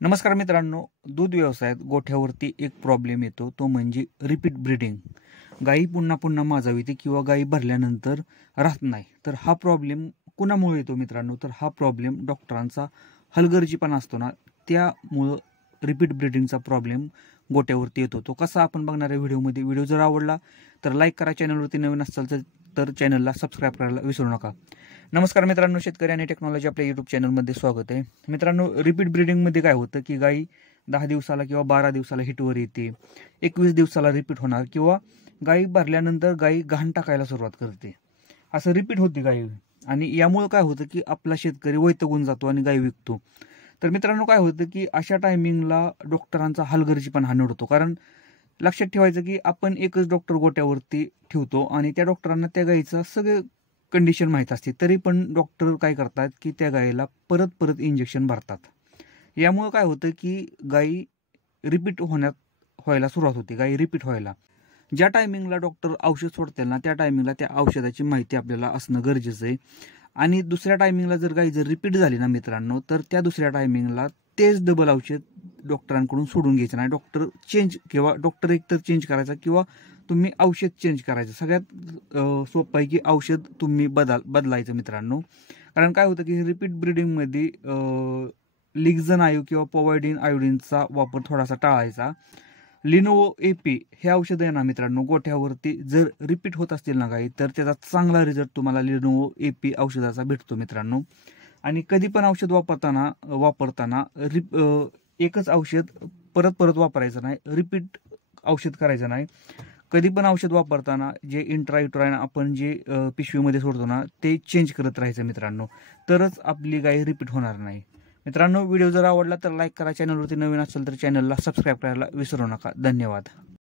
नमस्कार मित्रांनो, दूध व्यवसायात गोठ्यावरती एक प्रॉब्लेम येतो, तो म्हणजे रिपीट ब्रीडिंग. गायी पुन्हा पुन्हा माजाविते किंवा गायी भरल्यानंतर राहत नाही. तर हा प्रॉब्लेम कुणामुळे येतो मित्रांनो? तर हा प्रॉब्लेम डॉक्टरांचा हलगर्जीपणा असतो ना, त्यामुळं रिपीट ब्रीडिंगचा प्रॉब्लेम गोट्यावरती येतो. तो कसा आपण बघणार आहे व्हिडिओमध्ये. व्हिडिओ जर आवडला तर लाईक करा, चॅनलवरती नवीन असाल तर चॅनलला सबस्क्राईब करायला विसरू नका. नमस्कार मित्रांनो, शेतकरी आणि टेक्नॉलॉजी आपल्या यूट्यूब चॅनलमध्ये स्वागत आहे. मित्रांनो, रिपीट ब्रीडिंगमध्ये काय होतं की गाई 10 दिवसाला किंवा 12 दिवसाला हिटवर येते, 21 दिवसाला रिपीट होणार किंवा गाई भरल्यानंतर गाई घाण टाकायला सुरुवात करते. असं रिपीट होते गाई. आणि यामुळे काय होतं की आपला शेतकरी वैतागून जातो आणि गाई विकतो. तर मित्रांनो, काय होतं की अशा टायमिंगला डॉक्टरांचा हलगर्जीपणा हा नडतो. कारण लक्षात ठेवायचं की आपण एकच डॉक्टर गोट्यावरती ठेवतो आणि त्या डॉक्टरांना त्या गाईचं सगळं कंडिशन माहीत असते, तरी पण डॉक्टर काय करतात की त्या गायीला परत परत इंजेक्शन भरतात. यामुळे काय होतं की गायी रिपीट व्हायला सुरुवात होते, गायी रिपीट व्हायला. ज्या टायमिंगला डॉक्टर औषध सोडतील ना, त्या टायमिंगला त्या औषधाची माहिती आपल्याला असणं गरजेचं आहे. आणि दुसऱ्या टायमिंगला जर गायी जर रिपीट झाली ना मित्रांनो, तर त्या दुसऱ्या टायमिंगला तेच डबल औषध डॉक्टरांकडून सोडून घ्यायचं नाही. डॉक्टर चेंज किंवा डॉक्टर एकतर चेंज करायचा किंवा तुम्ही औषध चेंज करायचं. सगळ्यात सोपं आहे की औषध तुम्ही बदलायचं मित्रांनो. कारण काय होतं की रिपीट ब्रीडिंगमध्ये लिक्झन आयू किंवा पोव्हायडीन आयोडीनचा वापर थोडासा टाळायचा. लिनोवो एपी हे औषध आहे ना मित्रांनो, गोठ्यावरती जर रिपीट होत असतील ना गाई, तर त्याचा चांगला रिझल्ट तुम्हाला लिनोवो एपी औषधाचा भेटतो मित्रांनो. आणि कधी पण औषध वापरताना एकच औषध परत परत वापरायचं नाही, रिपीट औषध करायचं नाही. कधी पण औषध वापरताना जे इंट्रायुट्राइन आपण जे पिशवीमध्ये सोडतो ना, ते चेंज करत राहायचं मित्रांनो, तरच आपली गाय रिपीट होणार नाही. मित्रांनो, व्हिडिओ जर आवडला तर लाईक करा, चॅनलवरती नवीन असेल तर चॅनलला सबस्क्राईब करायला विसरू नका. धन्यवाद.